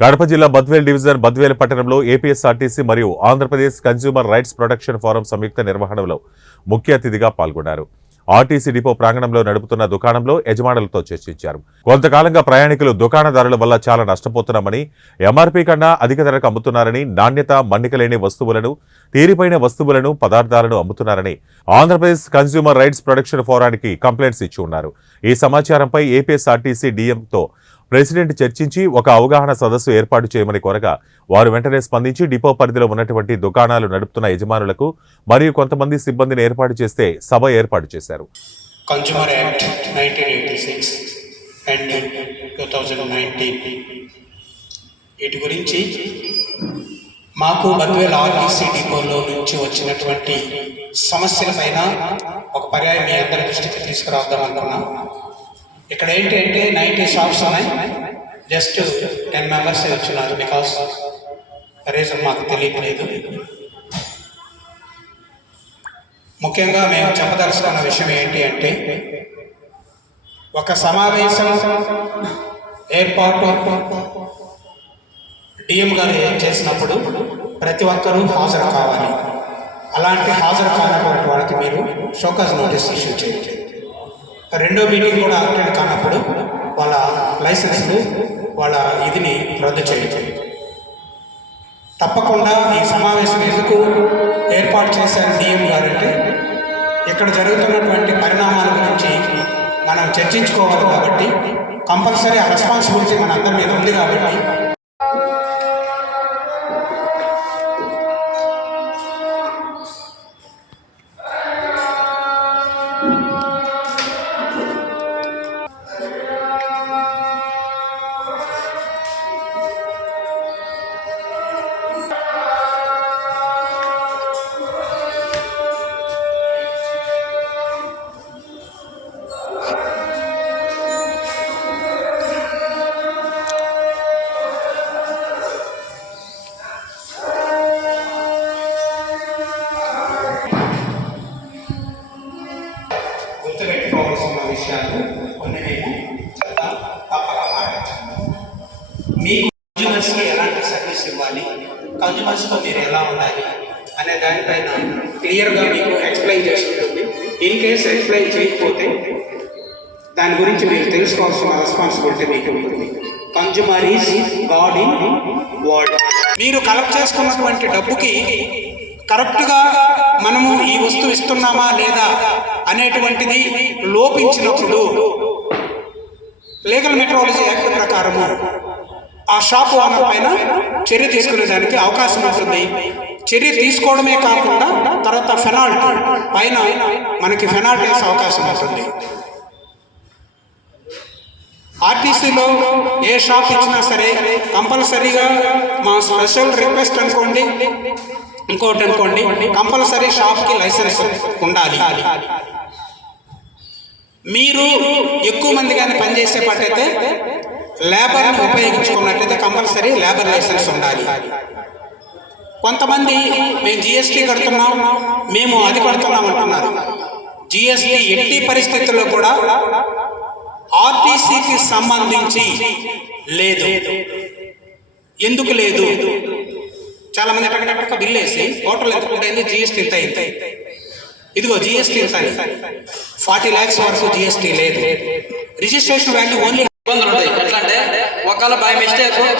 కడప జిల్లా బద్వేల్ డివిజన్ బద్వేల్ పట్టణంలో ఏపీఎస్ఆర్టీసీ మరియు Andhra Pradesh consumer rights protection forum సంయుక్త నిర్వహణలో ముఖ్య అతిథిగా పాల్గొన్నారు. ఆర్టీసీ డిపో ప్రాంగణంలో నడుపుతున్న దుకాణంలో యజమానులతో చర్చించారు. కొంతకాలంగా ప్రయాణికులు దుకాణదారుల వల్ల చాలా నష్టపోతున్నామని, ఎంఆర్పీ కన్నా అధిక ధరకు అమ్ముతున్నారని, నాణ్యత మన్నిక లేని వస్తువులను, తీరిపోయిన వస్తువులను, పదార్థాలను అమ్ముతున్నారని ఆంధ్రప్రదేశ్ కన్స్యూమర్ రైట్స్ ప్రొటెక్షన్ ఫోరానికి కంప్లైంట్స్ ఇచ్చి ఉన్నారు. ఈ సమాచారంపై ఏపీఎస్ఆర్టీసీ డీఎంతో ప్రెసిడెంట్ చర్చించి ఒక అవగాహన సదస్సు ఏర్పాటు చేయమని కోరగా వారు వెంటనే స్పందించి డిపో పరిధిలో ఉన్నటువంటి దుకాణాలు నడుపుతున్న యజమానులకు మరియు కొంతమంది సిబ్బందిని ఏర్పాటు చేస్తే సభ ఏర్పాటు చేశారు. కన్స్యూమర్ యాక్ట్ 1986 అండ్ 2019 వీటి గురించి మాకు బద్వేల్ ఆర్టీసీ డిపోలో నుంచి వచ్చినటువంటి సమస్యలపైన ఒక పర్యాయం మీ అందరి దృష్టికి తీసుకురావద్దాం అనుకున్నాం. ఇక్కడ ఏంటంటే 90 షాప్స్ ఉన్నాయి, జస్ట్ 10 మెంబర్స్ వచ్చినారు. బికాస్ రీజన్ మాకు తెలియట్లేదు. ముఖ్యంగా మేము చెప్పదలుచుకున్న విషయం ఏంటి అంటే, ఒక సమావేశం ఏర్పాటు డిఎం గారు చేసినప్పుడు ప్రతి ఒక్కరూ హాజరు కావాలి. అలాంటి హాజరు కానటువంటి వాళ్ళకి మీరు షోకాజ్ నోటీస్ ఇష్యూ చేయండి. రెండో మీటింగ్ కూడా అటెండ్ కానప్పుడు వాళ్ళ లైసెన్స్లు వాళ్ళ ఇదిని రద్దు చేయండి. తప్పకుండా ఈ సమావేశం ఎందుకు ఏర్పాటు చేశారు డిఎం గారు అంటే, ఇక్కడ జరుగుతున్నటువంటి పరిణామాల గురించి మనం చర్చించుకోవాలి కాబట్టి, కంపల్సరీ ఆ రెస్పాన్సిబిలిటీ మన అందరి మీద ఉంది కాబట్టి గుర్తుపెట్టుకోవాల్సిన విషయాలు కొన్ని మేము చెప్తాం. తప్పక పాటించండి. మీకు కన్జ్యూమర్స్కి ఎలాంటి సర్వీస్ ఇవ్వాలి, కన్జ్యూమర్స్తో మీరు ఎలా ఉండాలి అనే దానిపైన క్లియర్గా మీకు ఎక్స్ప్లెయిన్ చేసి ఉంటుంది. ఇన్ కేసు ఎక్స్ప్లెయిన్ చేయకపోతే దాని గురించి మీరు తెలుసుకోవాల్సిన రెస్పాన్సిబిలిటీ మీకు ఉంటుంది. Consumer is God in world. మీరు కలెక్ట్ చేసుకున్నటువంటి డబ్బుకి కరెక్ట్గా మనము ఈ వస్తువు ఇస్తున్నామా లేదా అనేటువంటిది లోపించినప్పుడు లీగల్ మెట్రాలజీ యాక్ట్ ప్రకారము ఆ షాప్ ఓనర్ పైన చర్య తీసుకునే దానికి అవకాశం ఉంటుంది. చర్య తీసుకోవడమే కాకుండా తర్వాత పెనాల్టీ పైన మనకి పెనాల్టీ వేసే అవకాశం ఉంటుంది. ఆర్టీసీలో ఏ షాప్ ఇచ్చినా సరే కంపల్సరీగా మా స్పెషల్ రిక్వెస్ట్ అనుకోండి, ఇంకోటి అనుకోండి, కంపల్సరీ షాప్కి లైసెన్స్ ఉండాలి. మీరు ఎక్కువ మంది కానీ పనిచేసే పట్టయితే లేబర్ని ఉపయోగించుకున్నట్టయితే కంపల్సరీ లేబర్ లైసెన్స్ ఉండాలి. కొంతమంది మేము జిఎస్టీ కడుతున్నాం, మేము అది కడుతున్నాం అంటున్నారు. జిఎస్టీ ఎట్టి పరిస్థితుల్లో కూడా ఆర్టీసీకి సంబంధించి లేదు. ఎందుకు లేదు? చాలా మంది ఎక్కడెక్కడ బిల్ వేసి హోటల్ ఎంత అయింది, జిఎస్టీ ఎంత అయింది, ఇదిగో జిఎస్టీ ఎంత 40 lakhs వరకు జిఎస్టీ లేదు. రిజిస్ట్రేషన్ వాల్యూ ఓన్లీ ఇబ్బందులు ఉంటాయి. ఎట్లా అంటే ఒకవేళ బై మిస్టేక్